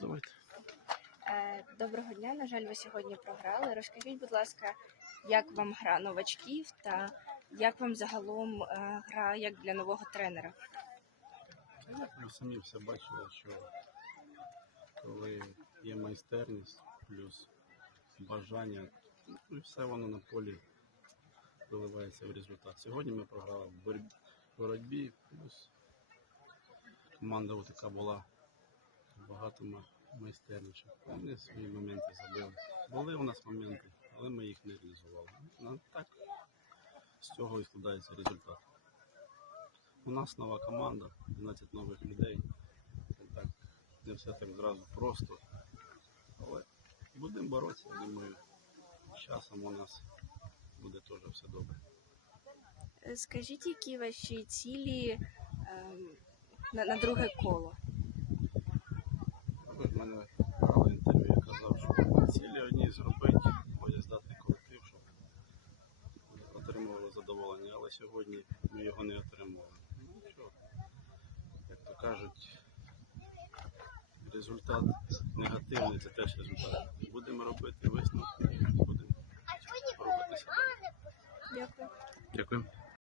давайте. Е, Доброго дня. На жаль, ви сьогодні програли. Розкажіть, будь ласка, як вам гра новачків та як вам загалом е, гра як для нового тренера? Ви самі все бачили, що коли є майстерність, плюс бажання, ну і все воно на полі виливається в результат. Сьогодні ми програли в боротьбі, боротьбі плюс команда така була багато ма- майстерніша. Вони свої моменти забили. Були у нас моменти, але ми їх не реалізували. Ну, так, з цього і складається результат. У нас нова команда, 12 нових людей. Так, не все так зразу просто. Але будемо боротися, думаю, часом у нас буде теж все добре. Скажіть, які ваші цілі ем, на, на друге коло? Задоволення, але сьогодні ми його не отримували. Ну що, як то кажуть, результат негативний це теж результат. Будемо робити висновки, будемо далі. Дякую. Дякую.